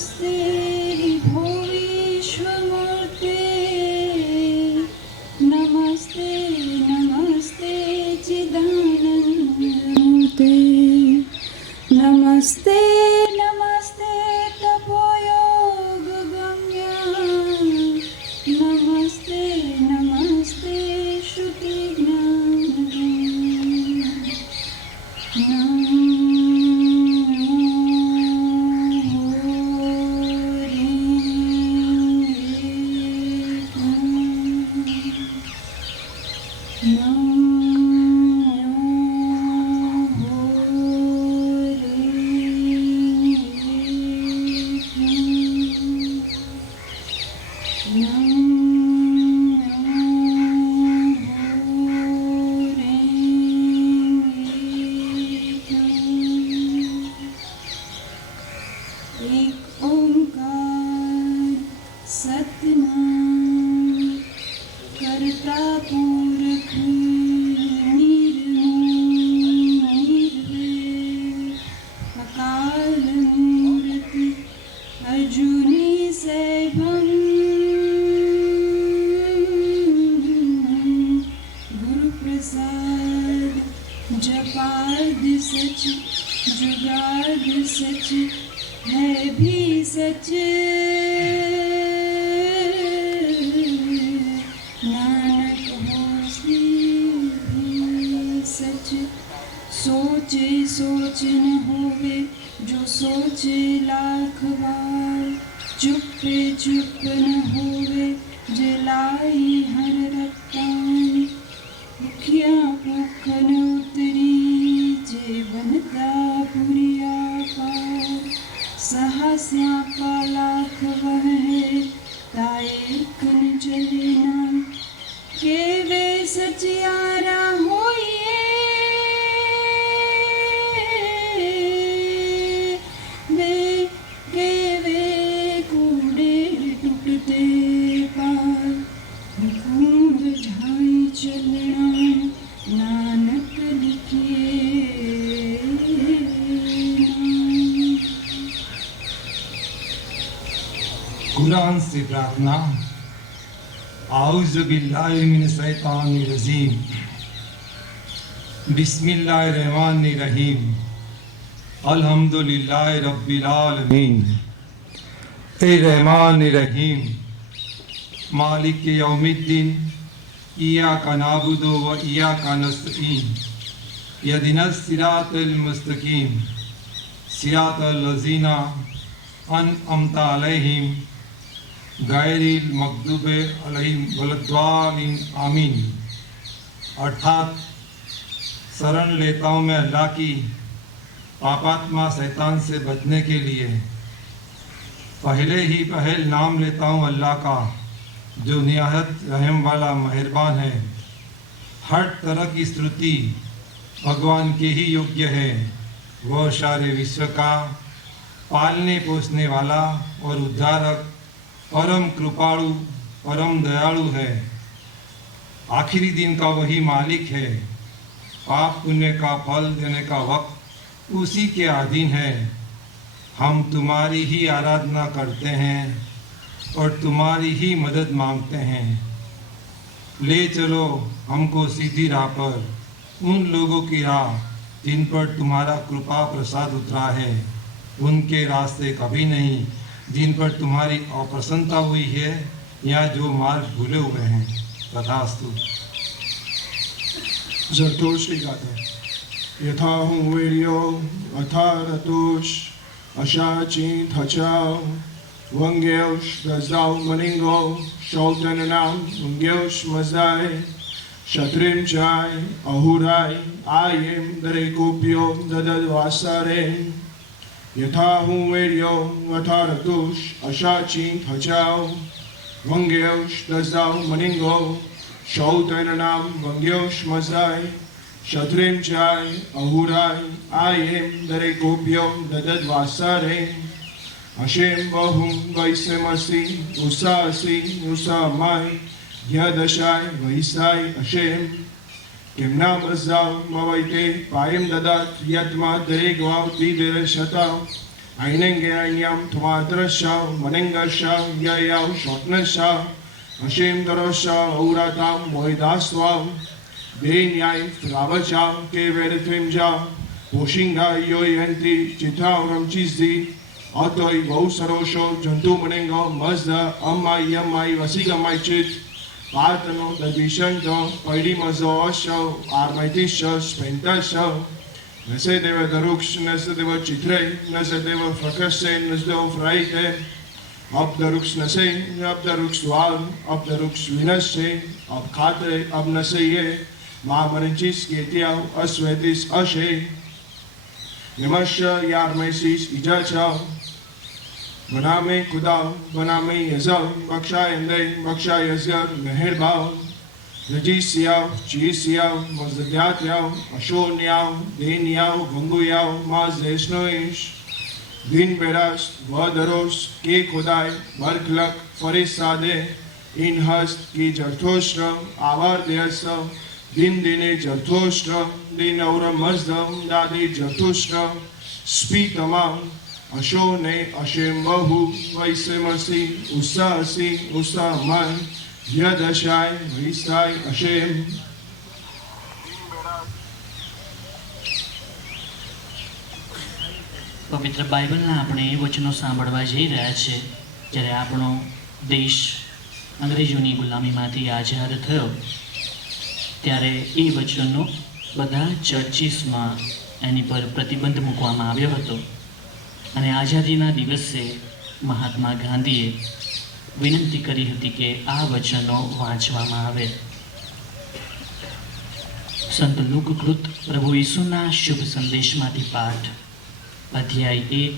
नमस्ते विभो विश्वमूर्ते नमस्ते नमस्ते चिदानन्दमूर्ते नमस्ते नमस्ते तपोयोगगम्य नमस्ते नमस्ते जपाद सच जुगाद सच है भी सच नानक होसी भी सच सोचे सोच न होवे जो सोचे लाख बार चुप चुप न होवे जलाई हर रत्तान भूखिया भूख न उतरी जे बनता पुरिया पार सहस्या का लाख वह है ताएक न चले ना के वे सचियारा होइए वे के वे कूड़े टूटते पार कुंभ झाई चलना नानक लिखे कुरान से प्रार्थना। आऊज़ु बिल्लाहि मिनश शैतानिर रजीम। बिस्मिल्लाहिर्रहमानिर्रहीम। अल्हम्दुलिल्लाहि रब्बिल आलमीन। ए रहमान रहीम मालिक यौमिद्दीन इय्याका नअबुदु व इय्याका नस्तईन यहदिनस सिरातल मुस्तकीम सिरातल लज़ीना अनअमता अलैहिम गैरिल मग़दूबि अलैहिम वलद्दालिन आमीन। अर्थात शरण लेता हूँ मैं अल्लाह की पापात्मा शैतान से बचने के लिए। पहले ही पहल नाम लेता हूँ अल्लाह का जो निहायत रहम वाला मेहरबान है। हर तरह की स्तुति भगवान के ही योग्य है। वह सारे विश्व का पालने पोसने वाला और उद्धारक परम कृपाणु परम दयालु है। आखिरी दिन का वही मालिक है। पाप पुण्य का फल देने का वक्त उसी के अधीन है। हम तुम्हारी ही आराधना करते हैं और तुम्हारी ही मदद मांगते हैं। ले चलो हमको सीधी राह पर, उन लोगों की राह जिन पर तुम्हारा कृपा प्रसाद उतरा है। उनके रास्ते कभी नहीं जिन पर तुम्हारी अप्रसन्नता हुई है या जो मार्ग भूले हुए हैं। तथास्तु। ज़रतुष्ट्र गाथा। यथा हूँ वीर्यो अथा रतुष अशाची थचाओ वंग्योश दजाओ मनिंगो शौतननाम वंग्योश मजाए शत्रिम चाय अहुराय आयेम दरेकोप्यो ददद वासारे यथा हूँ वीर्यो अथा रतुष अशाची थचाओ वंग्योश दजाओ मनिंगो शौतननाम वंग्योश मजाए शत्रिम चाय अहुराय I'm दरेकोप्यो ददद वासारे Hashem Bahum Vaisemasi Usasi Usamai Yadashai Vaisai Hashem Kimnam Azal Mavaite Payim Dadat Yatma Deregwav Tidere Shatav Ainengeanyam Tumadrasha, Manengasha, Yayav, Shotnasha, Ashim Darasha, Uratam, Moidaswam, Benyai, Flavacha, Keveritrimja, Poshinga, Yoyanti, Chitauram Chizdi, Atoi, Vausarosho, Jantu Manengo, Mazda, Ammai, Yammai, Vasigamai Chit, Partano, Dabishanto, Paidimazo, Asho, Armaitisha, Spentasha, Nasedeva Daruks, Nasedeva Chitre, Nasedeva Frakasen, Nasdeva Fraite, Abdaruks Nase, Abdaruks Dual, Abdaruks Vinase, Abkate, Abnaseye, Mahamanchis, Getiao, Asvetis, Ashe, Namasha, Yarmesis, Ijacha, Baname Kudal, Baname Yazal, Baksha Ende, Baksha Yazgar, Meherbal, Rajisiao, Chisiao, Mazadiatiao, Ashoniao, Deniao, Gunguyao, Maz Desnoish, Din Beras, Vadaros, Ke Kodai, Barklak, Farisade, Inhast, Ki Jarthoshra, Avar Deasa, Din Dine Jarthoshra, Din Aura Mazdam, Dadi Jarthoshra, Spitamam, Ashone, Ashem Bahu, Vaisemasi, Usasi, Usaman, Yadashai, Vaisai, Ashem. પવિત્ર બાઇબલના આપણે એ વચનો સાંભળવા જઈ રહ્યા છે જ્યારે આપણો દેશ અંગ્રેજોની ગુલામીમાંથી આઝાદ થયો ત્યારે એ વચનો બધા ચર્ચીસમાં એની પર પ્રતિબંધ મૂકવામાં આવ્યો હતો અને આઝાદીના દિવસે મહાત્મા ગાંધીએ વિનંતી કરી હતી કે આ વચનો વાંચવામાં આવે. સંત લુકકૃત પ્રભુ ઈસુના શુભ સંદેશમાંથી પાઠ, અધ્યાય 1,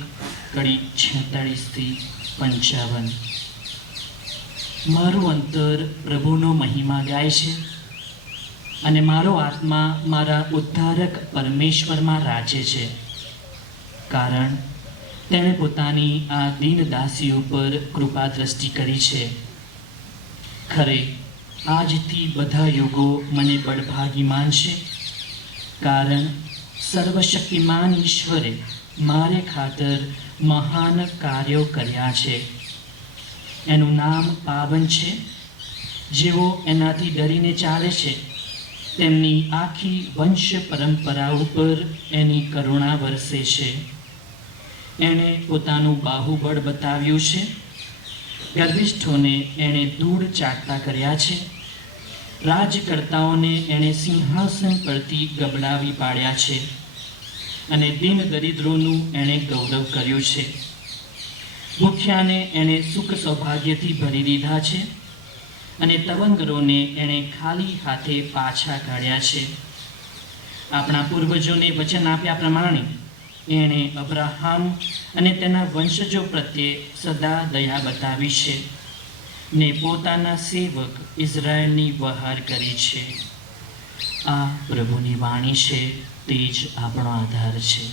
કડી 46 થી 55. મારું અંતર પ્રભુનો મહિમા ગાય છે અને મારો આત્મા મારા ઉદ્ધારક પરમેશ્વરમાં રાજે છે, કારણ તેણે પોતાની આ દીન દાસી ઉપર કૃપા દ્રષ્ટિ કરી છે. ખરે આજથી બધા યુગો મને બળભાગી માનશે, કારણ સર્વશક્તિમાન ઈશ્વરે મારે ખાતર મહાન કાર્યો કર્યા છે. એનું નામ પાવન છે. જેઓ એનાથી ડરીને ચાલે છે તેમની આખી વંશ પરંપરા ઉપર એની કરુણા વરસે છે. એણે પોતાનું બાહુબળ બતાવ્યું છે. ગર્વિષ્ઠોને એણે ધૂળ ચાટતા કર્યા છે. રાજકર્તાઓને એણે સિંહાસન પરથી ગબડાવી પાડ્યા છે અને દિન દરિદ્રોનું એણે ગૌરવ કર્યું છે. ભૂખ્યાને એણે સુખ સૌભાગ્યથી ભરી દીધા છે અને તવંગરોને એણે ખાલી હાથે પાછા કાઢ્યા છે. આપણા પૂર્વજોને વચન આપ્યા પ્રમાણે એણે અબ્રાહમ અને તેના વંશજો પ્રત્યે સદા દયા બતાવી છે ને પોતાના સેવક ઇઝરાયલની વહાર કરી છે. આ પ્રભુની વાણી છે, તે જ આપણો આધાર છે.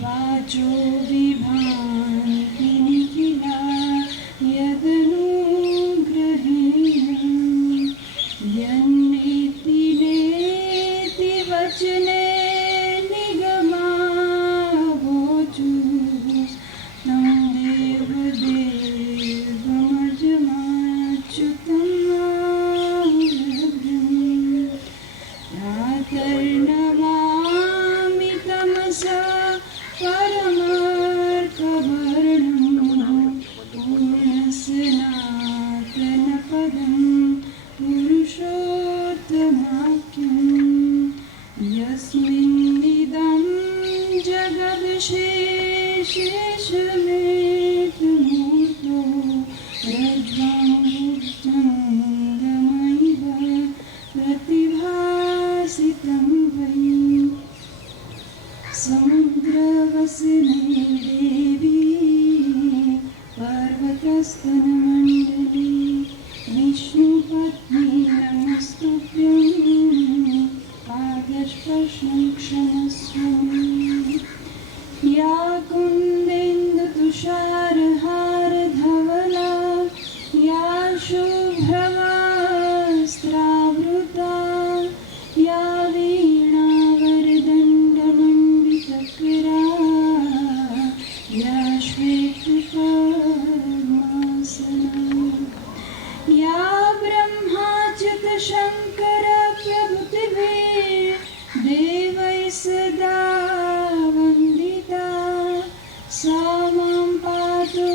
वाचो विभाग शेषमेतमूर्तो रज्ज्वामुच्चन्दमैव प्रतिभासितं वै समुद्रवसने देवी पर्वतस्तनमण्डले विष्णुपत्नी नमस्तुभ्यं पादस्पर्शं क्षमस्व मे। या कुन्देन्दुतुषारहारधवला या शुभ्रवस्त्रावृता या वीणावरदण्डमण्डितकरा या श्वेतपद्मासना या ब्रह्माच्युतशङ्करप्रभृतिभिः देवैः सदा वन्दिता सा मां पातु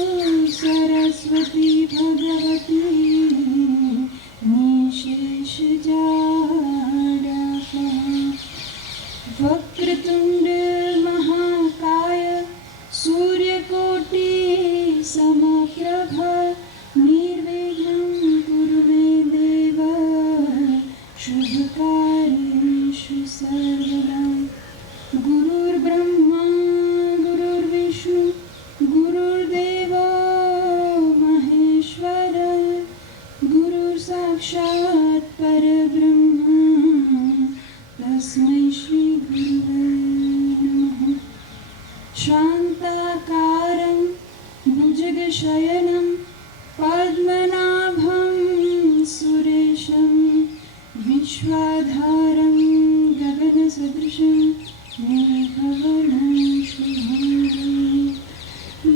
सरस्वती भगवती निःशेषजाड्यापहा। वक्रतुण्ड महाकाय सूर्यकोटि समप्रभ निर्विघ्नं कुरु मे देव शुभकार्येषु सर्वदा। गुरुर्ब्रह्मा गुरुर्विष्णु गुरुर्देवो महेश्वर गुरुर्साक्षात् परब्रह्म तस्मै श्री गुरुवे नमः। शान्ताकारं भुजगशयनं पद्मनाभं सुरेशं विश्वाधारं गगनसदृशं मेघवर्णं शुभाङ्गं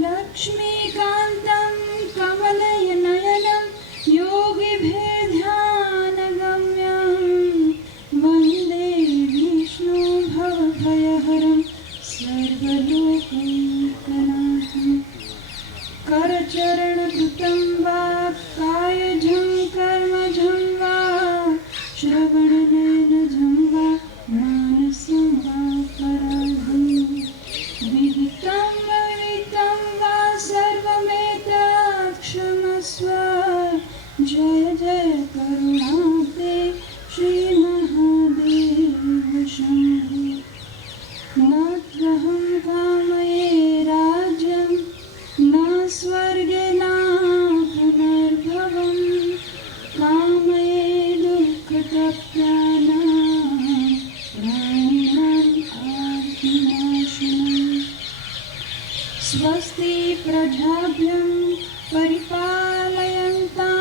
लक्ष्मीकान्तं कमलनयनं योगिभिर्ध्यानगम्यं वन्दे विष्णु भवभयहरं सर्वलोकैकनाथं। करचरणकृतं वा कायजं कर्मजं वा श्रवणनयनजं वा मानसं वा पराधं विहितं विहितं वा सर्वमेतत् क्षमस्व। जय जय करुणाब्धे श्रीमहादेव शम्भो। न त्वहं कामये राज्यं न स्वर्गे न पुनर्भवं कामये दुःखतप्तानां प्राणिनाम् आर्तिनाशनम्। स्वस्ति प्रजाभ्यं परिपालयन्तां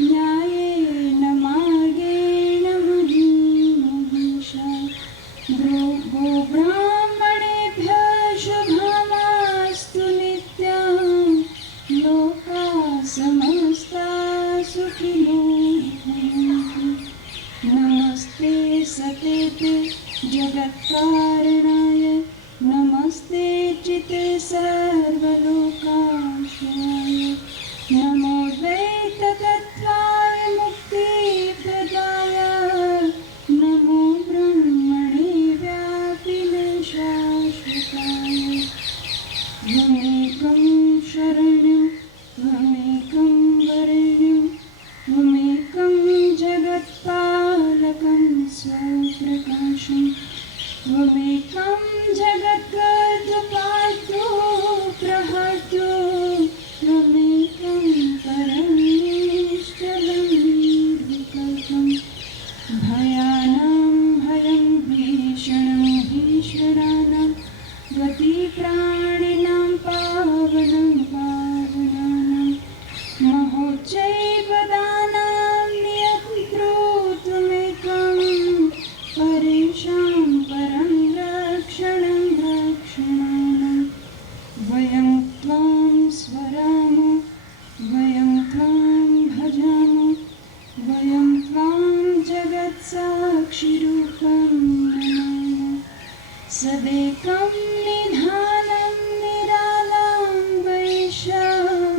न्यायेन मार्गेण महीं महिषा। गोब्राह्मणेभ्यः शुभमस्तु नित्यं लोकाः समस्ताः सुखिनो भवन्तु। नमस्ते सतेते जगत्कारणाय नमस्ते चिते सर्वलोकाश्रयाय नमो द्वैततत्त्वाय मुक्तिप्रदाय नमो ब्रह्मणे व्यापिने शाश्वताय। त्वमेकं शरणं त्वमेकं वरेण्यं त्वमेकं जगत्पालकं स्वप्रकाशम् त्वमेकं जगत्कर्तृपार्थो प्रहर्तु त्वमेकं परमेश्वरं विकल्पम्। भयानां भयं भीषणं भीषणानां गतिप्राणिनां पावनं पावनानां महोच्चैवदानां नियन्त्रो त्वमेकं परेषां परं रक्षणं रक्षणानां। वयं त्वां स्मरामो वयं त्वां भजामो वयं त्वां जगत्साक्षिरूपं नमामः। सदेकं निधानं निरालं वैश्यं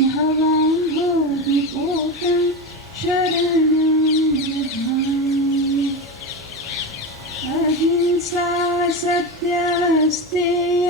भवां बोधिपोतं शरणं व्रजामि। अहिंसा सत्यस्तेय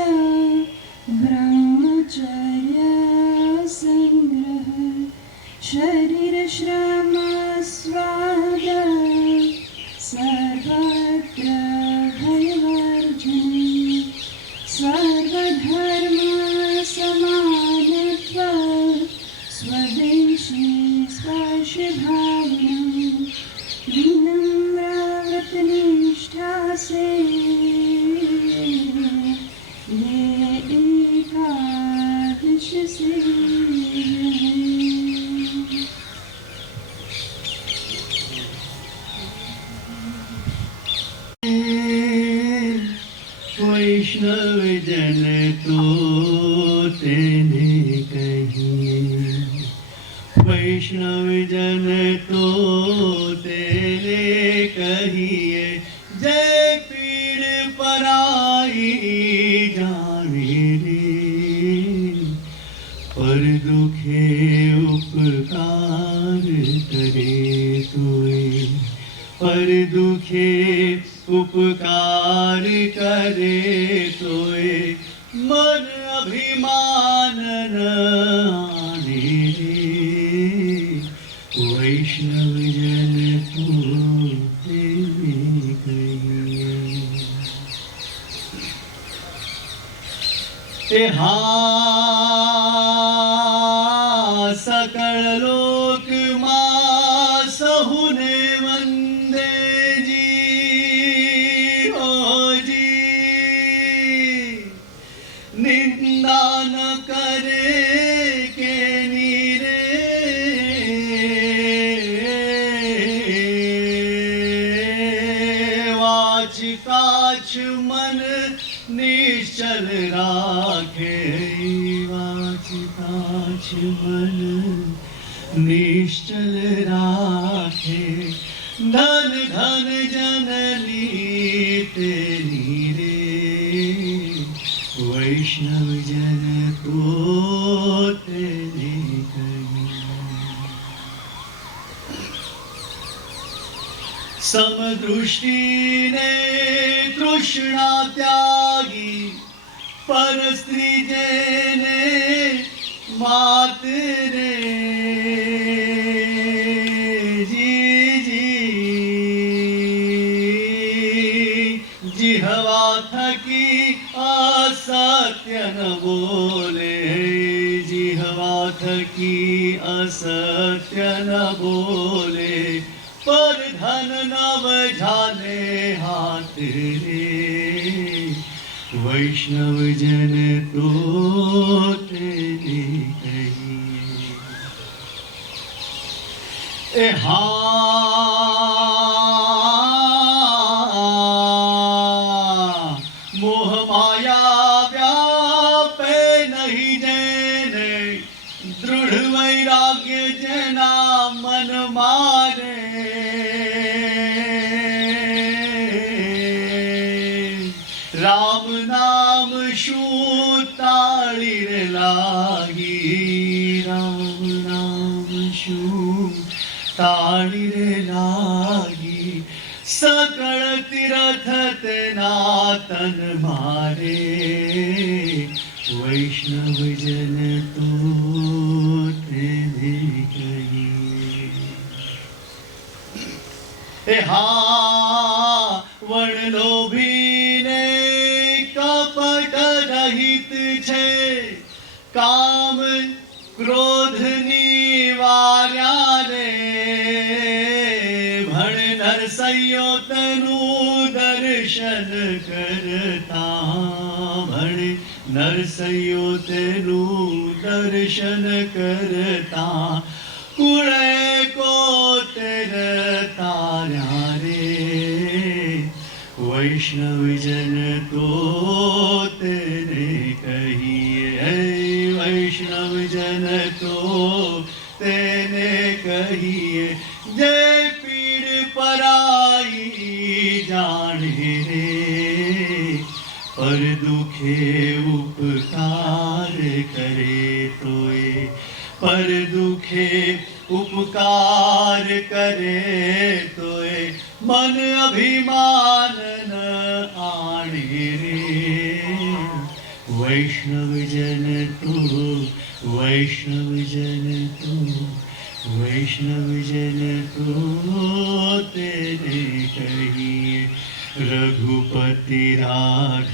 વૈષ્ણવજન તો તેને કહીએ, વૈષ્ણવજન તો તેને કહીએ, જય પીડ પરાઈ જાણે રે, પર દુખે ઉપકાર કરે તોય, પર દુખે ઉપકાર કરે તોય, મન અભિમાન ન આને રે, વૈષ્ણવજન તો તેને કહીએ. એ હા સકળ લોકમાં સહુને વંદે જી, ઓજી નિંદા ન કરે કે નીરે, વાચ કાચ મન નિશ્ચલ રાખે, વાચ કાચ મન નિશ્ચલ રાખે, ધન ધન જનની તેની રે, વૈષ્ણવજન તો તેને કહીએ. સમદૃષ્ટિને તૃષ્ણા ત્યાગી, પર સ્ત્રી જેને માત રે, જીહવા થકી અસત્ય ન બોલે, જીહવા થકી અસત્ય ન બોલે, પર ધન નવ જાને હાથ રે, વૈષ્ણવજન તો તેને કહીએ. એ હા મોહ માયા વ્યાપે નહીં જેને, દૃઢ વૈરાગ્ય જેના મન મારે, રામ નામ શું તાળી રે લાગી, રામ નામ શું તાળી રે લાગી, સકળ તીર્થ તેના તન મારે, વૈષ્ણવજન તો તેને કહીએ. એ હા વર્ણલોભીને કપટ રહિત છે, કામ ક્રોધ નિવાર્યા રે, ભણ નરસૈયો તનું દર્શન કરતા, ભણ નરસૈયો તેનું દર્શન કરતા, કુળે કોતર તાર્યા રે, વૈષ્ણવજન તો તેને કહીએ, વૈષ્ણવજન તો તેને કહીએ, જે પીડ પરાઈ જાણે રે, પર દુખે ઉપકાર કરે તોય, પર દુખે ઉપકાર કરે તોય, મન અભિમાન ન આણે રે, વૈષ્ણવજન તો, વૈષ્ણવજન તો, વૈષ્ણવજન તો તેને કહીએ. રઘુપતિ રાઘ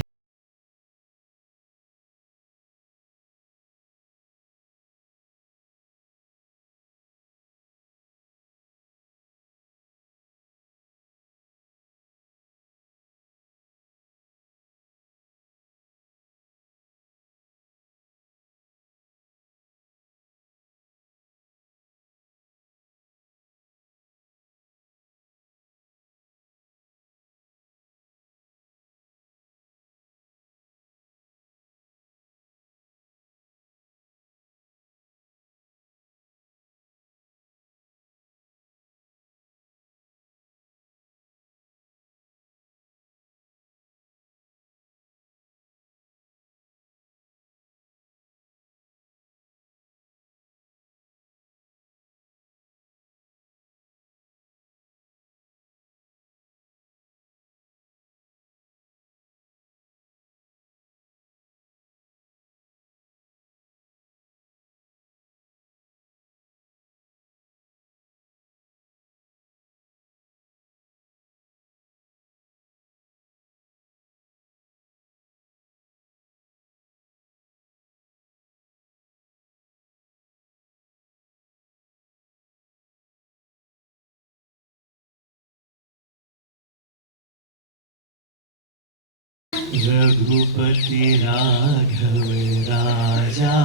रघुपति राघव राजा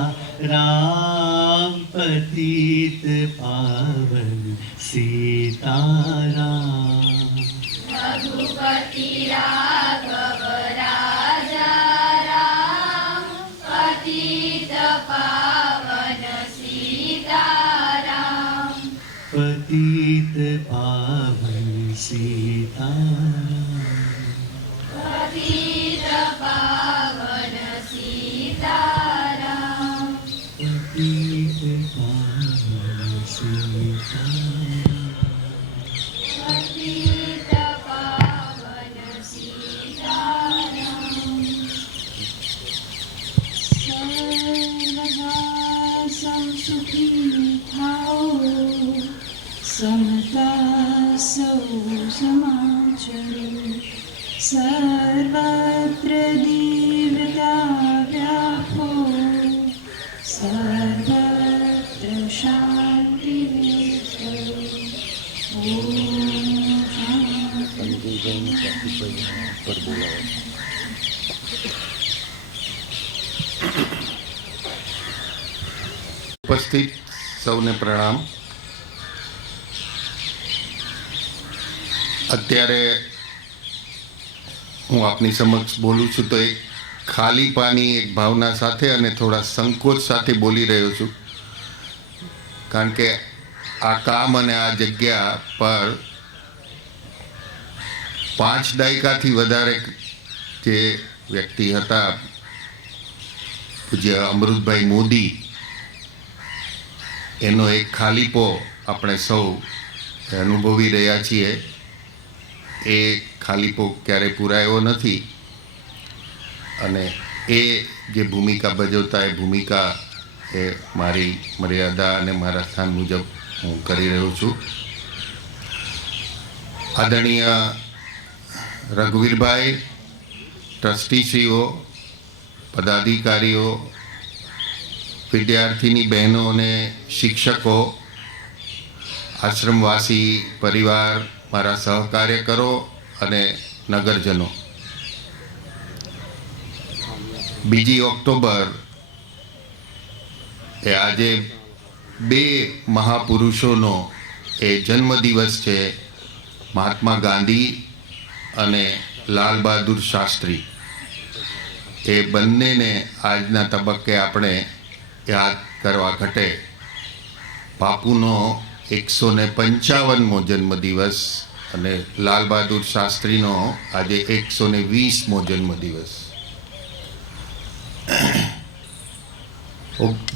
राम पतित पावन सीताराम। रघुपति राघव राजा राम पतित पावन सीताराम। पतित पावन सीताराम। पतित पावन सीताराम। पतित पावन सीताराम। पतित पावन सीताराम। सर्वदा संसुखी थाओ, समता सौ समाचरो, सर्वत्र दीर्घता व्यापो, सर्वत्र शांति ઉપસ્થિત સૌને પ્રણામ. અત્યારે હું આપની સમક્ષ બોલું છું તો એક ખાલીપાની એક ભાવના સાથે અને થોડા સંકોચ સાથે બોલી રહ્યો છું, કારણ કે આ કામ અને આ જગ્યા પર 5 દાયકાથી વધારે જે વ્યક્તિ હતા પૂજ્ય અમૃતભાઈ મોદી, એનો એક ખાલીપો આપણે સૌ અનુભવી રહ્યા છીએ. એ ખાલીપો ક્યારેય પૂરાયો નથી અને એ જે ભૂમિકા ભજવતા એ ભૂમિકા એ મારી મર્યાદા અને મારા સ્થાન મુજબ હું કરી રહ્યો છું. આદરણીય રઘુવીરભાઈ, ટ્રસ્ટીશ્રીઓ, પદાધિકારીઓ, વિદ્યાર્થીની બહેનો અને શિક્ષકો, આશ્રમવાસી પરિવાર, મારા સહકાર્યકરો અને નગરજનો, 2 ઓક્ટોબર એ આજે 2 મહાપુરુષોનો એ જન્મદિવસ છે. મહાત્મા ગાંધી અને લાલ બહાદુર શાસ્ત્રી. એ બંનેને આજના તબક્કે આપણે યાદ કરવા ઘટે. બાપુનો 155મો જન્મદિવસ અને લાલ બહાદુર શાસ્ત્રીનો આજે 120મો જન્મદિવસ.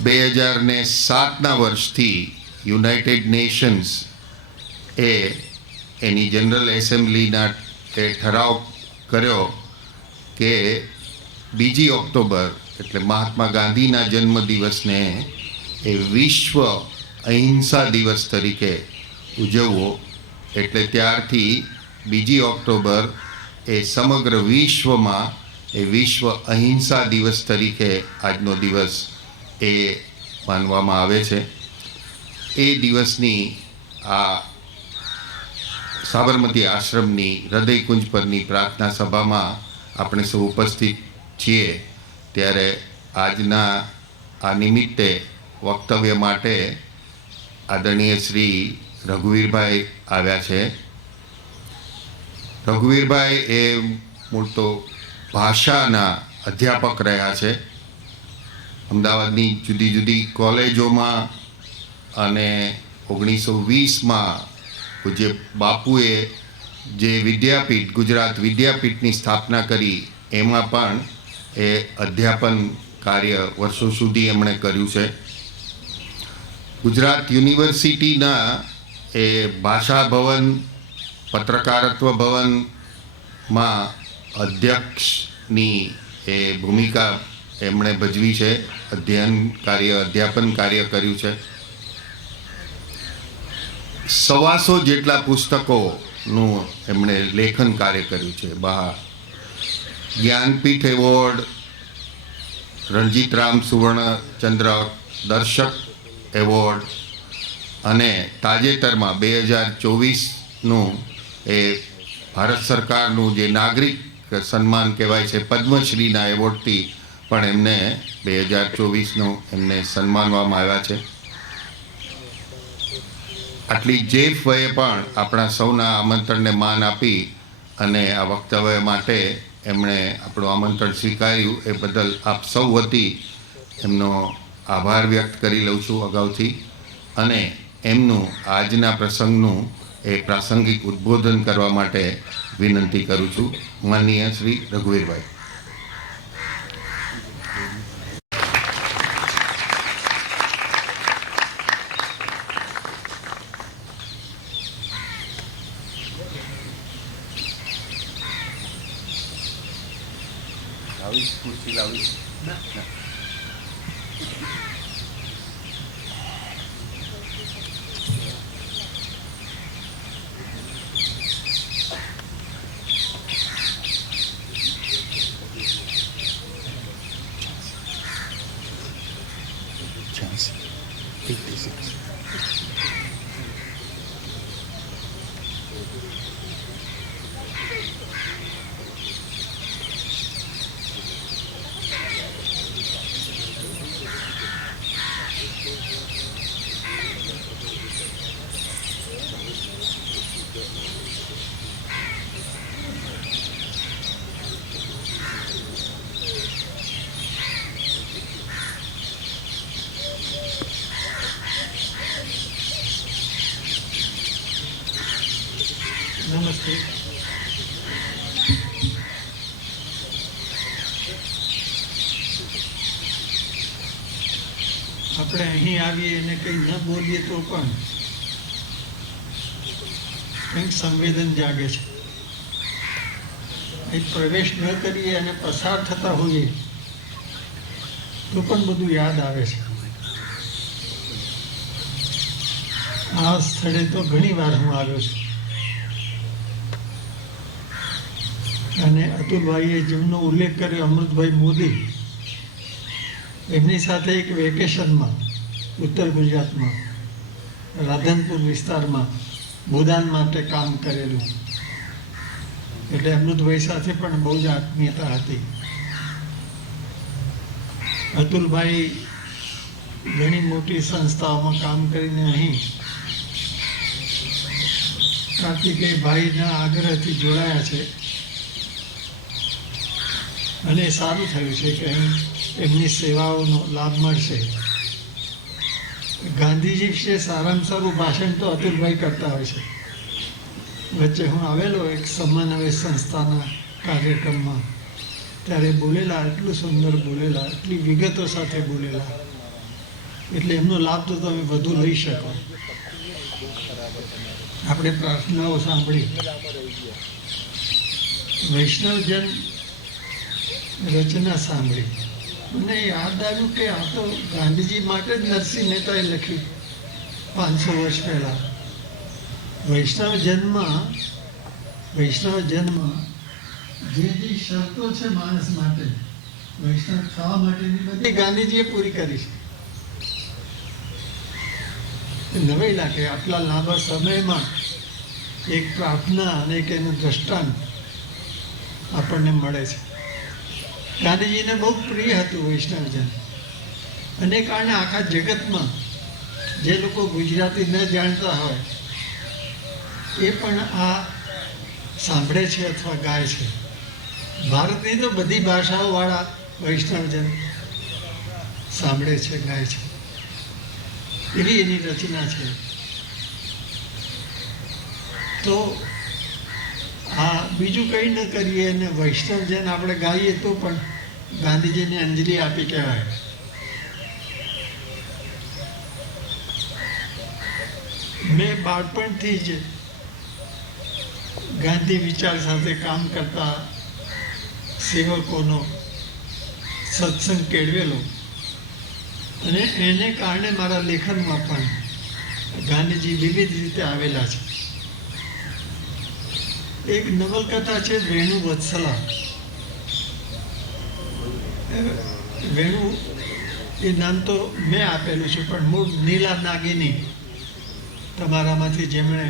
2007ના વર્ષથી યુનાઇટેડ નેશન્સ એની જનરલ એસેમ્બલીના એ ઠરાવ કર્યો કે 2 ઓક્ટોબર એટલે મહાત્મા ગાંધીના જન્મદિવસને એ વિશ્વ અહિંસા દિવસ તરીકે ઉજવવો. એટલે ત્યારથી 2 ઓક્ટોબર એ સમગ્ર વિશ્વમાં એ વિશ્વ અહિંસા દિવસ તરીકે આજનો દિવસ એ માનવામાં આવે છે. એ દિવસની આ સાબરમતી આશ્રમની હૃદયકુંજ પરની પ્રાર્થના સભામાં આપણે સૌ ઉપસ્થિત છીએ. ત્યારે આજના આ નિમિત્તે વક્તવ્ય માટે આદરણીય શ્રી રઘુવીરભાઈ આવ્યા છે. રઘુવીરભાઈ એ મૂળ તો ભાષાના અધ્યાપક રહ્યા છે. અમદાવાદની જુદી જુદી કોલેજોમાં અને 1920માં પૂજ્ય બાપુએ જે વિદ્યાપીઠ ગુજરાત વિદ્યાપીઠની સ્થાપના કરી એમાં પણ એ અધ્યાપન કાર્ય વર્ષો સુધી એમણે કર્યું છે. ગુજરાત યુનિવર્સિટીના એ ભાષા ભવન, પત્રકારત્વ ભવનમાં અધ્યક્ષની એ ભૂમિકા એમણે ભજવી છે. અધ્યાપન કાર્ય કર્યું છે. 125 જેટલા પુસ્તકોનું એમણે લેખન કાર્ય કર્યું છે બહાર. જ્ઞાનપીઠ એવોર્ડ, રણજીતરામ સુવર્ણચંદ્રક, દર્શક એવોર્ડ અને તાજેતરમાં 2024નું એ ભારત સરકારનું જે નાગરિક સન્માન કહેવાય છે, પદ્મશ્રીના એવોર્ડથી પણ એમને 2024નું એમને સન્માનવામાં આવ્યા છે. આટલી જેફ વયે પણ આપણા સૌના આમંત્રણને માન આપી અને આ વક્તવ્ય માટે એમણે આપણું આમંત્રણ સ્વીકાર્યું એ બદલ આપ સૌ વતી એમનો આભાર વ્યક્ત કરી લઉં છું અગાઉથી. અને એમનું આજના પ્રસંગનું એ પ્રાસંગિક ઉદ્બોધન કરવા માટે વિનંતી કરું છું. માનનીય શ્રી રઘુવીરભાઈ. નમસ્તે. આપણે અહીં આવીએ અને કંઈ ન બોલીએ તો પણ કંઈક સંવેદન જાગે છે. એક પ્રવેશ ન કરીએ અને પસાર થતા હોઈએ તો પણ બધું યાદ આવે છે. આ સ્થળે તો ઘણી વાર હું આવ્યો છું અને અતુલભાઈએ જેમનો ઉલ્લેખ કર્યો, અમૃતભાઈ મોદી, એમની સાથે એક વેકેશનમાં ઉત્તર ગુજરાતમાં રાધનપુર વિસ્તારમાં ભૂદાન માટે કામ કરેલું. એટલે અમૃતભાઈ સાથે પણ બહુ જ આત્મીયતા હતી. અતુલભાઈ ઘણી મોટી સંસ્થાઓમાં કામ કરીને અહીં કાર્તિકેય ભાઈના આગ્રહથી જોડાયા છે અને સારું થયું છે કે અહીં એમની સેવાઓનો લાભ મળશે. ગાંધીજી વિશે સારામાં સારું ભાષણ તો અતુલભાઈ કરતા હોય છે. વચ્ચે હું આવેલો એક સમન્વય સંસ્થાના કાર્યક્રમમાં, ત્યારે બોલેલા, એટલું સુંદર બોલેલા, એટલી વિગતો સાથે બોલેલા, એટલે એમનો લાભ તો તમે વધુ લઈ શકો. આપણે પ્રાર્થનાઓ સાંભળી, વૈષ્ણવજન રચના સાંભળી, મને યાદ આવ્યું કે આ તો ગાંધીજી માટે જ નરસિંહ મહેતાએ લખ્યું 500 વર્ષ પહેલાં. વૈષ્ણવજનમાં જે શરતો છે માણસ માટે, વૈષ્ણવ થવા માટેની બધી ગાંધીજીએ પૂરી કરી છે. નવાઈ લાગે આટલા લાંબા સમયમાં એક પ્રાર્થના અને એક એનું દ્રષ્ટાંત આપણને મળે છે. ગાંધીજીને બહુ પ્રિય હતું વૈષ્ણવજન, અને કારણે આખા જગતમાં જે લોકો ગુજરાતી ન જાણતા હોય એ પણ આ સાંભળે છે અથવા ગાય છે. ભારતની તો બધી ભાષાઓવાળા વૈષ્ણવજન સાંભળે છે, ગાય છે. એવી એની રચના છે. તો આ બીજું કંઈ ન કરીએ અને વૈષ્ણવજન આપણે ગાઈએ તો પણ ગાંધીજીને અંજલિ આપી કહેવાય. મેં બાળપણથી જ ગાંધી વિચાર સાથે કામ કરતા સેવકોનો સત્સંગ કેળવેલો, અને એને કારણે મારા લેખનમાં પણ ગાંધીજી વિવિધ રીતે આવેલા છે. એક નવલકથા છે વેણુ વત્સલા. વેણુ એ નામ તો મેં આપેલું છે, પણ મૂળ નીલા નાગિની, તમારામાંથી જેમણે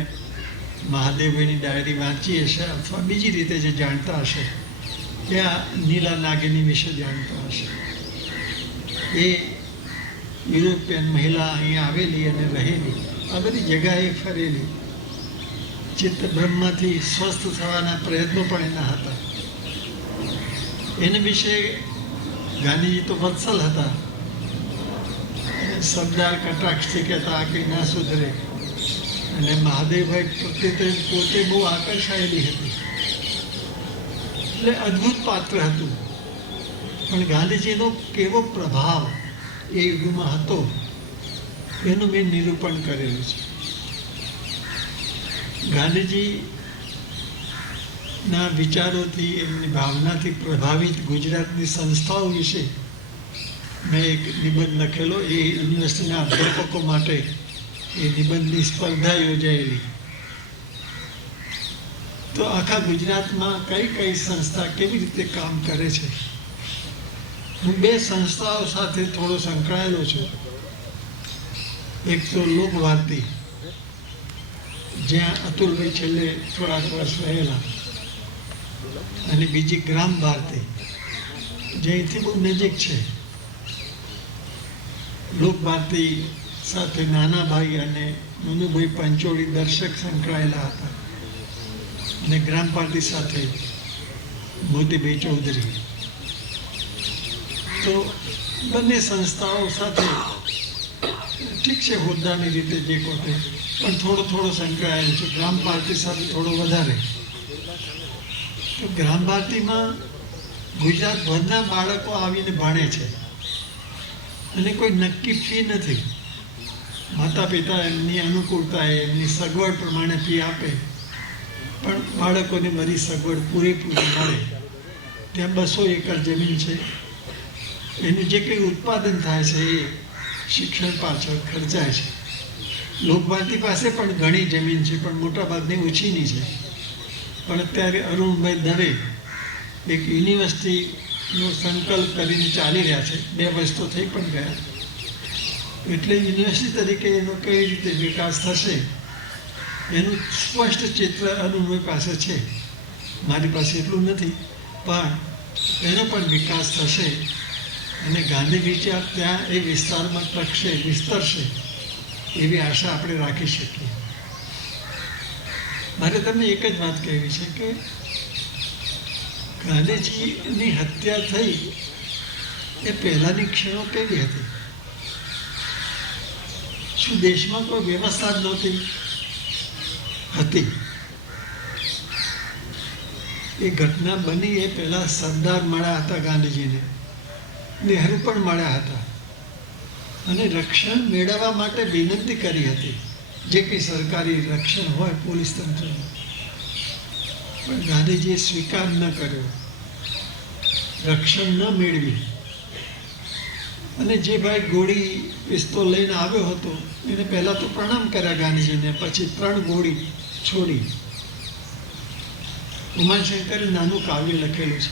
મહાદેવની ડાયરી વાંચી હશે અથવા બીજી રીતે જે જાણતા હશે ત્યાં નીલા નાગિની વિશે જાણતા હશે. એ યુરોપિયન મહિલા અહીંયા આવેલી અને રહેલી, આ બધી જગાએ ફરેલી, ચિત્ત બ્રહ્મમાંથી સ્વસ્થ થવાના પ્રયત્નો પણ એના હતા. એને વિશે ગાંધીજી તો વત્સલ હતા, સરદાર કટાક્ષથી કહેતા આ કંઈ ના સુધરે, અને મહાદેવભાઈ પ્રત્યે તો પોતે બહુ આકર્ષાયેલી હતી. એટલે અદ્ભુત પાત્ર હતું. પણ ગાંધીજીનો કેવો પ્રભાવ એ યુગમાં હતો એનું મેં નિરૂપણ કરેલું છે. ગાંધીજીના વિચારોથી, એમની ભાવનાથી પ્રભાવિત ગુજરાતની સંસ્થાઓ વિશે મેં એક નિબંધ લખેલો. એ યુનિવર્સિટીના અધ્યાપકો માટે એ નિબંધની સ્પર્ધા યોજાયેલી. તો આખા ગુજરાતમાં કઈ કઈ સંસ્થા કેવી રીતે કામ કરે છે. હું બે સંસ્થાઓ સાથે થોડો સંકળાયેલો છું. એક તો લોકવાર્તી, જ્યાં અતુલભાઈ છેલ્લે થોડાક વર્ષ રહેલા, અને બીજી ગ્રામ ભારતી, જે અહીંથી બહુ નજીક છે. લોકભારતી સાથે નાનાભાઈ અને મનુભાઈ પંચોળી દર્શક સંકળાયેલા હતા, અને ગ્રામ ભારતી સાથે મોતીભાઈ ચૌધરી. તો બંને સંસ્થાઓ સાથે ઠીક છે, હોદ્દાની રીતે જે કોતે, પણ થોડો સંકળાયેલો છે. ગ્રામ ભારતી સાથે થોડો વધારે. તો ગ્રામ ભારતીમાં ગુજરાતભરના બાળકો આવીને ભણે છે, અને કોઈ નક્કી ફી નથી. માતા પિતા એમની અનુકૂળતાએ, એમની સગવડ પ્રમાણે ફી આપે, પણ બાળકોને બધી સગવડ પૂરેપૂરી મળે. ત્યાં 200 એકર જમીન છે. એનું જે કંઈ ઉત્પાદન થાય છે એ શિક્ષણ પાછળ ખર્ચાય છે. લોકભારતી પાસે પણ ઘણી જમીન છે, પણ મોટાભાગની ઓછીની છે. પણ અત્યારે અરુણભાઈ દવે એક યુનિવર્સિટીનો સંકલ્પ કરીને ચાલી રહ્યા છે. 2 વર્ષ તો થઈ પણ ગયા. એટલે યુનિવર્સિટી તરીકે એનો કઈ રીતે વિકાસ થશે એનું સ્પષ્ટ ચિત્ર અરુણભાઈ પાસે છે. મારી પાસે એટલું નથી, પણ એનો પણ વિકાસ થશે, અને ગાંધી વિચાર ત્યાં એ વિસ્તારમાં ટકશે, વિસ્તરશે, એવી આશા આપણે રાખી શકીએ. મારે તમને એક જ વાત કહેવી છે કે ગાંધીજીની હત્યા થઈ એ પહેલાંની ક્ષણો કેવી હતી? શું દેશમાં કોઈ વ્યવસ્થા જ નહોતી? હતી. એ ઘટના બની એ પહેલાં સરદાર મળ્યા હતા ગાંધીજીને, નહેરુ પણ મળ્યા હતા, અને રક્ષણ મેળવવા માટે વિનંતી કરી હતી, જે કંઈ સરકારી રક્ષણ હોય પોલીસ તંત્રનું. પણ ગાંધીજીએ સ્વીકાર ન કર્યો, રક્ષણ ન મેળવી. અને જે ભાઈ ગોળી પિસ્તોલ લઈને આવ્યો હતો એને પહેલાં તો પ્રણામ કર્યા ગાંધીજીને, પછી 3 ગોળી છોડી. ઉમાશંકરે નાનું કાવ્ય લખેલું છે.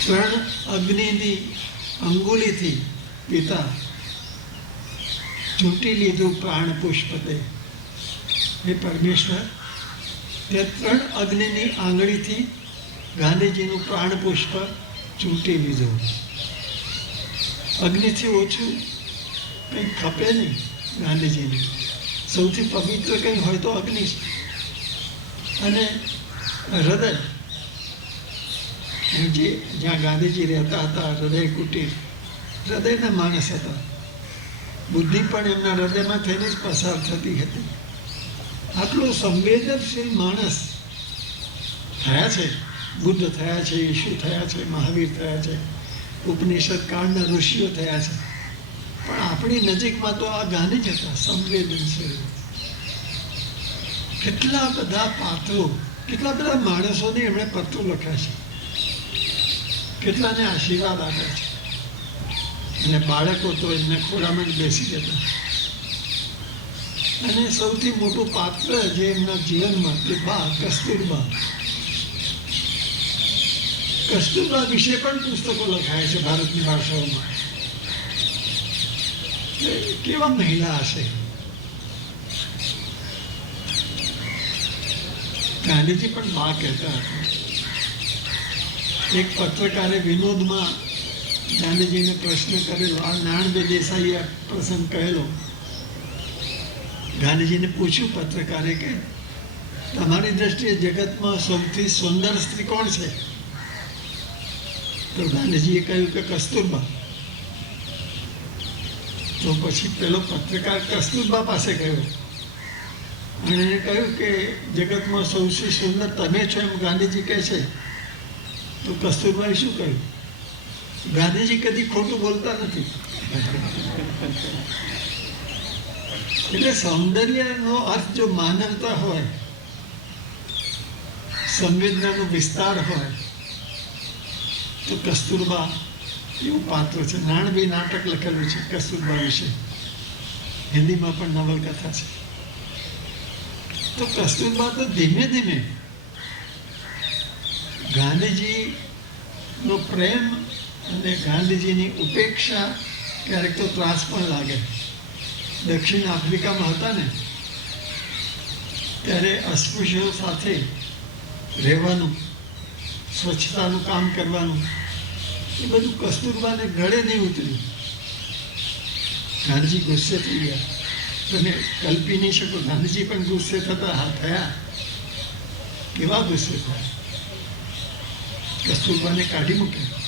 3 અગ્નિની અંગુલીથી પિતા ચૂંટી લીધું પ્રાણ પુષ્પતે. હે પરમેશ્વર, તે 3 અગ્નિની આંગળીથી ગાંધીજીનું પ્રાણ પુષ્પ ચૂંટી લીધું. અગ્નિથી ઓછું કંઈ ખપે નહીં ગાંધીજીને. સૌથી પવિત્ર કંઈ હોય તો અગ્નિ છે. અને હૃદય, જ્યાં ગાંધીજી રહેતા હતા, હૃદય કુટીર, હૃદયના માણસ હતા. બુદ્ધિ પણ એમના હૃદયમાં થઈને જ પસાર થતી હતી. આટલો સંવેદનશીલ માણસ થયા છે. બુદ્ધ થયા છે, ઈશુ થયા છે, મહાવીર થયા છે, ઉપનિષદ કાળના ઋષિઓ થયા છે. પણ આપણી નજીકમાં તો આ ગાંધી જ હતા, સંવેદનશીલ. કેટલા બધા પાત્રો, કેટલા બધા માણસોને એમણે પત્રો લખ્યા છે, કેટલાને આશીર્વાદ આપ્યા છે. અને બાળકો તો એમને ખોળામાં જ બેસી જતા. અને સૌથી મોટું પાત્ર જે એમના જીવનમાં તે બા કસ્તુરબા. કસ્તુરબા વિશે પણ પુસ્તકો લખાયા છે ભારતની ભાષાઓમાં. કેવા મહિલા હશે! ગાંધીજી પણ બા કહેતા હતા. એક પત્રકારે વિનોદમાં ગાંધીજીને પ્રશ્ન કરેલો, આ નારાયણભાઈ દેસાઈએ આ પ્રસંગ કહેલો. ગાંધીજીને પૂછ્યું પત્રકારે કે તમારી દ્રષ્ટિએ જગતમાં સૌથી સુંદર સ્ત્રી કોણ છે? તો ગાંધીજીએ કહ્યું કે કસ્તુરબા. તો પછી પેલો પત્રકાર કસ્તુરબા પાસે ગયો અને એને કહ્યું કે જગતમાં સૌથી સુંદર તમે છો એમ ગાંધીજી કહે છે. તો કસ્તુરબાએ શું કહ્યું? ગાંધીજી કદી ખોટું બોલતા નથી. એટલે સૌંદર્યનો અર્થ જો માનવતા હોય, સંવેદનાનો વિસ્તાર હોય, તો કસ્તુરબા એવું પાત્ર છે. નાણભાઈ નાટક લખેલું છે કસ્તુરબા વિશે, હિન્દીમાં પણ નવલકથા છે. તો કસ્તુરબા તો ધીમે ધીમે ગાંધીજીનો પ્રેમ અને ગાંધીજીની ઉપેક્ષા, ક્યારેક તો ત્રાસ પણ લાગે. દક્ષિણ આફ્રિકામાં હતા ને ત્યારે અસ્પૃશ્યો સાથે રહેવાનું, સ્વચ્છતાનું કામ કરવાનું, એ બધું કસ્તુરબાને ગળે નહીં ઉતર્યું. ગાંધીજી ગુસ્સે થઈ ગયા. તમે કલ્પી નહીં શકો, ગાંધીજી પણ ગુસ્સે થયા. કેવા ગુસ્સે થયા! કસ્તુરબાને કાઢી મૂક્યા.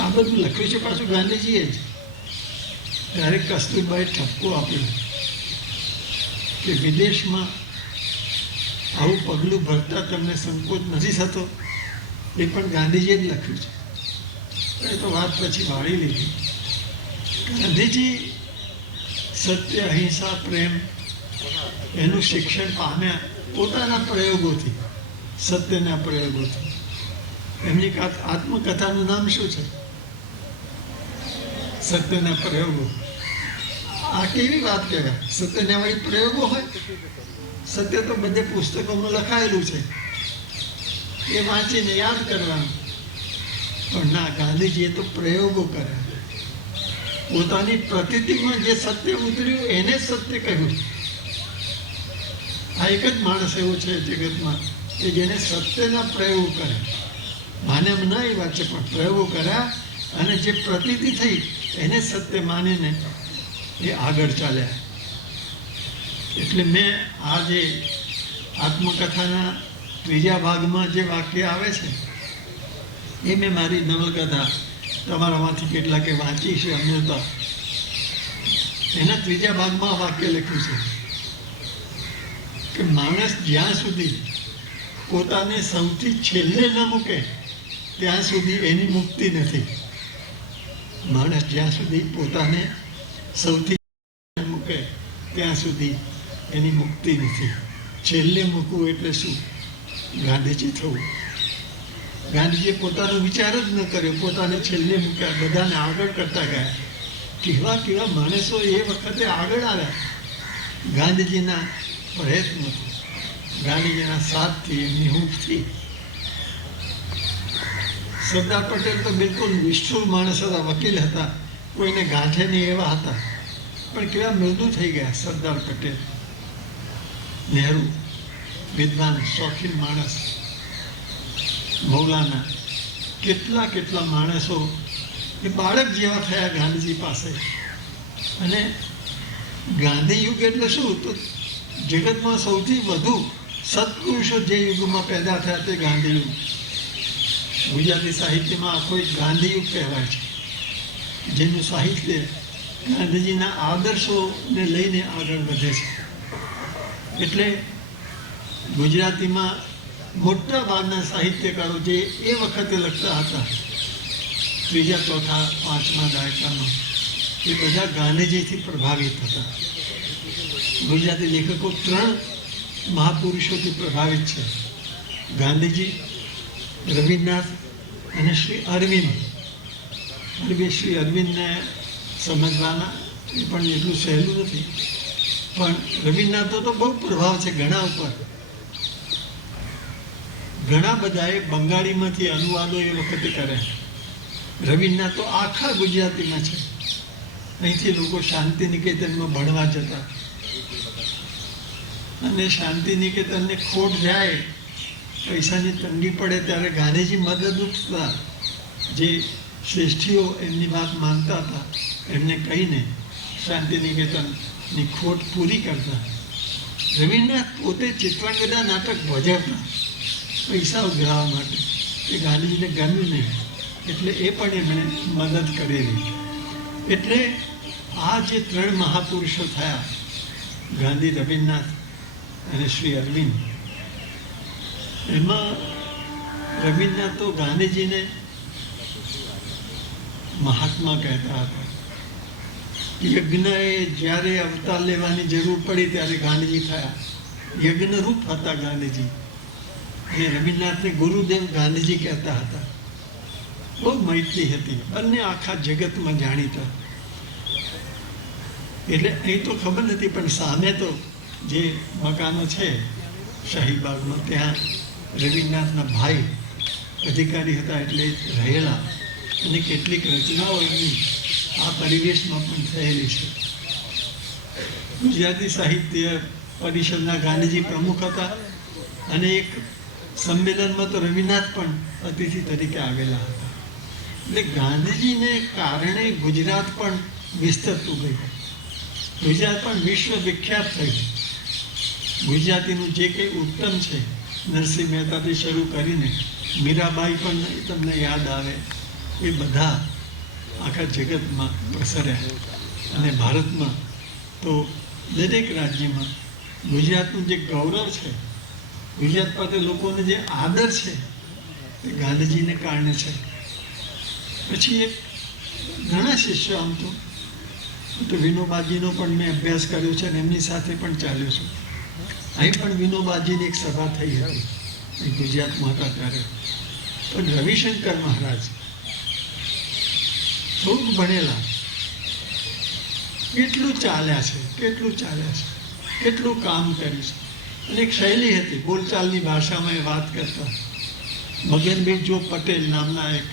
આ બધું લખ્યું છે પાછું ગાંધીજીએ જ. ત્યારે કસ્તુરબાએ ઠપકો આપ્યો કે વિદેશમાં આવું પગલું ભરતા તમને સંકોચ નથી થતો? એ પણ ગાંધીજીએ જ લખ્યું છે. એ તો વાત પછી વાળી લીધી. ગાંધીજી સત્ય, અહિંસા, પ્રેમ એનું શિક્ષણ પામ્યા પોતાના પ્રયોગોથી, સત્યના પ્રયોગોથી. એમની આત્મકથાનું નામ શું છે? સત્યના પ્રયોગો. આ કેવી વાત કહેવાય? સત્યના વળી પ્રયોગો હોય? સત્ય તો બધે પુસ્તકોમાં લખાયેલું છે, એ વાંચીને યાદ કરવાનું. પણ ના, ગાંધીજીએ તો પ્રયોગો કર્યા. પોતાની પ્રકૃતિમાં જે સત્ય ઉતર્યું એને સત્ય કહ્યું. આ એક જ માણસ એવો છે જગતમાં કે જેને સત્યના પ્રયોગો કર્યા. માને એમ ના એ વાત છે, પણ પ્રયોગો કર્યા અને જે પ્રતીતિ થઈ એને સત્ય માનીને એ આગળ ચાલ્યા. એટલે મેં આ જે આત્મકથાના ત્રીજા ભાગમાં જે વાક્ય આવે છે એ મેં મારી નવલકથા તમારામાંથી કેટલાકે વાંચી છે અમ્યતા, એના ત્રીજા ભાગમાં આ વાક્ય લખ્યું છે કે માણસ જ્યાં સુધી પોતાને સૌથી છેલ્લે ન મૂકે ત્યાં સુધી એની મુક્તિ નથી. માણસ જ્યાં સુધી પોતાને સૌથી મૂકે ત્યાં સુધી એની મુક્તિ નથી. છેલ્લે મૂકવું એટલે શું? ગાંધીજી થવું. ગાંધીજીએ પોતાનો વિચાર જ ન કર્યો, પોતાને છેલ્લે મૂક્યા, બધાને આગળ કરતા ગયા. કેવા કેવા માણસો એ વખતે આગળ આવ્યા ગાંધીજીના પ્રયત્નોથી, ગાંધીજીના સાથથી, એમની હૂંફથી. સરદાર પટેલ તો બિલકુલ નિષ્ઠુર માણસ હતા, વકીલ હતા, કોઈને ગાંઠે નહીં એવા હતા, પણ કેવા મૃદુ થઈ ગયા સરદાર પટેલ. નહેરુ વિદ્વાન, શોખીન માણસ. મૌલાના, કેટલા માણસો એ બાળક જેવા થયા ગાંધીજી પાસે. અને ગાંધી યુગ એટલે શું? તો જગતમાં સૌથી વધુ સત્પુરુષો જે યુગમાં પેદા થયા તે ગાંધી યુગ. ગુજરાતી સાહિત્યમાં આખો એક ગાંધી યુગ કહેવાય છે, જેનું સાહિત્ય ગાંધીજીના આદર્શોને લઈને આગળ વધે છે. એટલે ગુજરાતીમાં મોટા ભાગના સાહિત્યકારો જે એ વખતે લખતા હતા, ત્રીજા, ચોથા, પાંચમા દાયકામાં, એ બધા ગાંધીજીથી પ્રભાવિત હતા. ગુજરાતી લેખકો 3 મહાપુરુષોથી પ્રભાવિત છે: ગાંધીજી, રવિન્દ્રનાથ અને શ્રી અરવિંદ. શ્રી અરવિંદને સમજવાના એ પણ એટલું સહેલું નથી, પણ રવિન્દ્રનાથનો તો બહુ પ્રભાવ છે ઘણા ઉપર. ઘણા બધાએ બંગાળીમાંથી અનુવાદો એ વખતે કર્યા. રવિન્દ્રનાથ તો આખા ગુજરાતીમાં છે. અહીંથી લોકો શાંતિ નિકેતનમાં ભણવા જતા, અને શાંતિ નિકેતનને ખોટ જાય પૈસાની તંગી પડે ત્યારે ગાંધીજી મદદરૂપ થતા. જે શ્રેષ્ઠીઓ એમની વાત માનતા હતા એમને કહીને શાંતિનિકેતનની ખોટ પૂરી કરતા. રવિન્દ્રનાથ પોતે ચિત્રાંગદા નાટક ભજવતા પૈસા ઉઘરાવવા માટે. એ ગાંધીજીને ગમ્યું નહીં એટલે એ પણ એમણે મદદ કરેલી. એટલે આ જે 3 મહાપુરુષો થયા, ગાંધી, રવિન્દ્રનાથ અને શ્રી અરવિંદ, એમાં રવિન્દ્રનાથ તો ગાંધીજીને મહાત્મા કહેતા હતા. યજ્ઞએ જ્યારે અવતાર લેવાની જરૂર પડી ત્યારે ગાંધીજી થયા. યજ્ઞરૂપ હતા ગાંધીજી. અને રવિન્દ્રનાથને ગુરુદેવ ગાંધીજી કહેતા હતા. બહુ મૈત્રી હતી, બંને આખા જગતમાં જાણીતા. એટલે અહીં તો ખબર નથી, પણ સામે તો જે મકાનો છે શાહીબાગમાં, ત્યાં રવિન્દ્રનાથના ભાઈ અધિકારી હતા એટલે રહેલા. અને કેટલીક રચનાઓ એમની આ પરિવેશમાં પણ થયેલી છે. ગુજરાતી સાહિત્ય પરિષદના ગાંધીજી પ્રમુખ હતા અને એક સંમેલનમાં તો રવિનાથ પણ અતિથિ તરીકે આવેલા હતા. એટલે ગાંધીજીને કારણે ગુજરાત પણ વિસ્તરતું ગયું. ગુજરાત પણ વિશ્વ વિખ્યાત થયું. ગુજરાતીનું જે કંઈ ઉત્તમ છે, નરસિંહ મહેતાથી શરૂ કરીને મીરાબાઈ પણ તમને યાદ આવે, એ બધા આખા જગતમાં પ્રસર્યા. અને ભારતમાં તો દરેક રાજ્યમાં ગુજરાતનું જે ગૌરવ છે, ગુજરાત પ્રત્યે લોકોને જે આદર છે, એ ગાંધીજીને કારણે છે. પછી એક ઘણા શિષ્યો, આમ તો વિનોબાજીનો પણ મેં અભ્યાસ કર્યો છે અને એમની સાથે પણ ચાલ્યો છું. અહીં પણ વિનોબાજીની એક સભા થઈ હતી, અહીં ગુજરાતમાં હતા ત્યારે. પણ રવિશંકર મહારાજ થોડુંક ભણેલા, કેટલું ચાલ્યા છે, કેટલું કામ કર્યું છે. અને એક શૈલી હતી, બોલચાલની ભાષામાં એ વાત કરતા. મગનભાઈ જો પટેલ નામના એક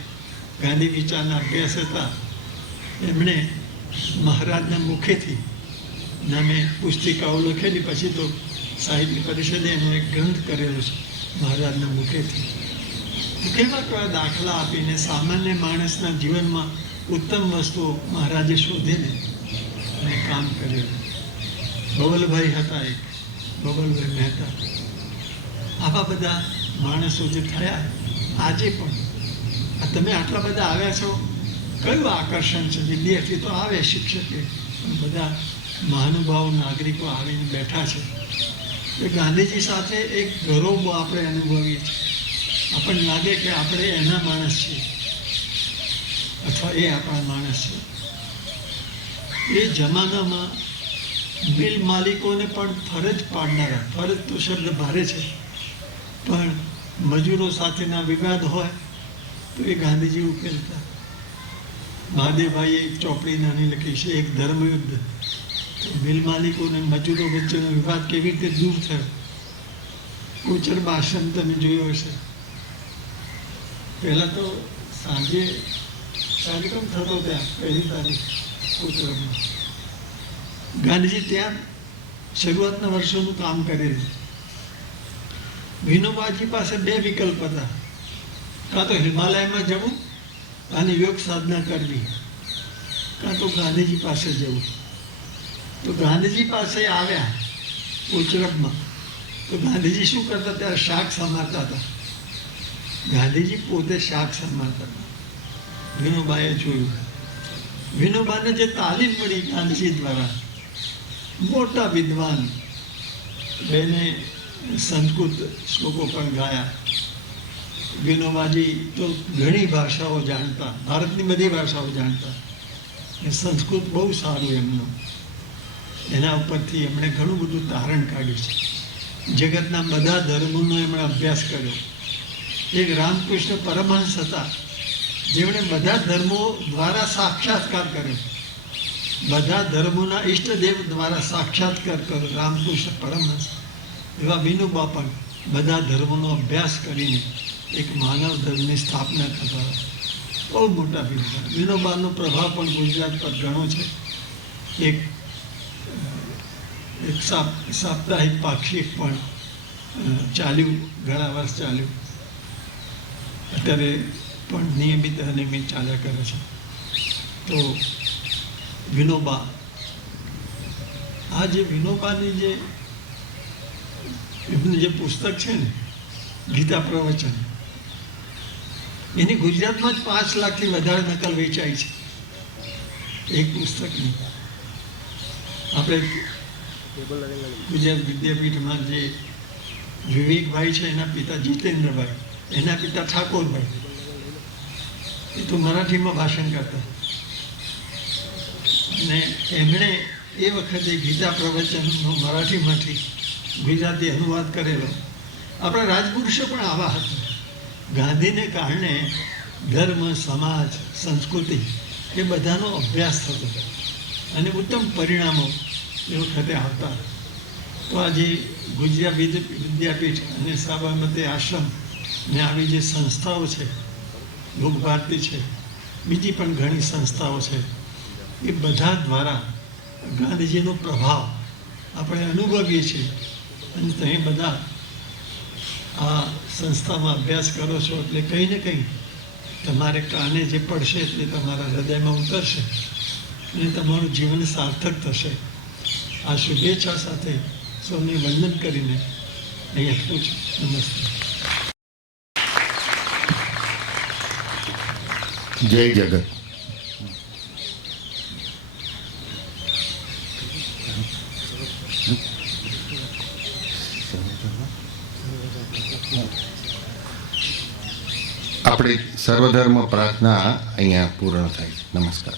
ગાંધી વિચારના અભ્યાસ હતા, એમણે મહારાજના મુખેથી નામે પુસ્તિકાઓ લખેલી. પછી તો સાહિત્ય પરિષદે એનો એક ગ્રંથ કરેલો છે મહારાજના મુખેથી. તો કેવા દાખલા આપીને સામાન્ય માણસના જીવનમાં ઉત્તમ વસ્તુઓ મહારાજે શોધીને અને કામ કરેલું. બબલભાઈ હતા એક, બબલભાઈ મહેતા. આવા બધા માણસો જે થયા આજે પણ. આ તમે આટલા બધા આવ્યા છો, કયું આકર્ષણ છે? વિદ્યાર્થી તો આવે, શિક્ષકે, બધા મહાનુભાવો નાગરિકો આવીને બેઠા છે. એ ગાંધીજી સાથે એક ગૌરવ આપણે અનુભવીએ છીએ. આપણને લાગે કે આપણે એના માણસ છીએ અથવા એ આપણા માણસ છે. એ જમાનામાં મિલ માલિકોને પણ ફરજ પાડનારા, ફરજ તો શબ્દ ભારે છે, પણ મજૂરો સાથેના વિવાદ હોય તો એ ગાંધીજી ઉકેલતા. મહાદેવભાઈએ એક ચોપડી નાની લખી છે, એક ધર્મયુદ્ધ. તો મિલ માલિકો અને મજૂરો વચ્ચેનો વિવાદ કેવી રીતે દૂર થયો. કોચરબા આશ્રમ તમે જોયો હશે. પહેલાં તો સાંજે કાર્યક્રમ થતો ત્યાં 1 તારીખ કોચરબમાં. ગાંધીજી ત્યાં શરૂઆતના વર્ષોનું કામ કરેલું. વિનોબાજી પાસે 2 વિકલ્પ હતા, કાં તો હિમાલયમાં જવું અને યોગ સાધના કરવી, કાં તો ગાંધીજી પાસે જવું. તો ગાંધીજી પાસે આવ્યા કોચરબમાં. તો ગાંધીજી શું કરતા? ત્યારે શાક સમારતા હતા. ગાંધીજી પોતે શાક સમારતા હતા. વિનોબાએ જોયું. વિનોબાને જે તાલીમ મળી ગાંધીજી દ્વારા, મોટા વિદ્વાન, બેને સંસ્કૃત શ્લોકો પણ ગાયા. વિનોબાજી તો ઘણી ભાષાઓ જાણતા, ભારતની બધી ભાષાઓ જાણતા. સંસ્કૃત બહુ સારું એમનું. એના ઉપરથી એમણે ઘણું બધું તારણ કાઢ્યું છે. જગતના બધા ધર્મોનો એમણે અભ્યાસ કર્યો. એક રામકૃષ્ણ પરમહંસ હતા, જેમણે બધા ધર્મો દ્વારા સાક્ષાત્કાર કર્યો. બધા ધર્મોના ઈષ્ટદેવ દ્વારા સાક્ષાત્કાર કર્યો રામકૃષ્ણ પરમહંસ. એવા વિનોબા પણ બધા ધર્મોનો અભ્યાસ કરીને એક માનવ ધર્મની સ્થાપના કરતા. બહુ મોટા વિનોબા. વિનોબાનો પ્રભાવ પણ ગુજરાત પર ઘણો છે. એક સાપ્તાહિક પાક્ષિક પણ ચાલ્યું, ઘણા વર્ષ ચાલ્યું. અત્યારે પણ નિયમિત ચાલ્યા કરે છે. તો વિનોબા, આ જે વિનોબાની એમનું જે પુસ્તક છે ને, ગીતા પ્રવચન, એની ગુજરાતમાં જ 5 લાખથી વધારે નકલ વેચાઈ છે એક પુસ્તકની. આપણે ગુજરાત વિદ્યાપીઠમાં જે વિવેકભાઈ છે, એના પિતા જીતેન્દ્રભાઈ, એના પિતા ઠાકોરભાઈ, એ તો મરાઠીમાં ભાષણ કરતા, અને એમણે એ વખતે ગીતા પ્રવચનનો મરાઠીમાંથી ગુજરાતી અનુવાદ કરેલો. આપણા રાજપુરુષો પણ આવા હતા. ગાંધીને કારણે ધર્મ, સમાજ, સંસ્કૃતિ એ બધાનો અભ્યાસ થતો અને ઉત્તમ પરિણામો એ વખતે આવતા. તો આજે ગુજરાત વિદ્યાપીઠ અને સાબરમતી આશ્રમ ને આવી જે સંસ્થાઓ છે, લોક ભારતી છે, બીજી પણ ઘણી સંસ્થાઓ છે, એ બધા દ્વારા ગાંધીજીનો પ્રભાવ આપણે અનુભવીએ છીએ. અને તમે બધા આ સંસ્થામાં અભ્યાસ કરો છો એટલે કંઈ ને કંઈ તમારે કાને જે પડશે એટલે તમારા હૃદયમાં ઉતરશે અને તમારું જીવન સાર્થક થશે. આ શુભેચ્છા સાથે સૌને વંદન કરીને અહીં અટકું છું. નમસ્તે. જય જગત. આપણી સર્વધર્મ પ્રાર્થના અહીંયા પૂર્ણ થાય. નમસ્કાર.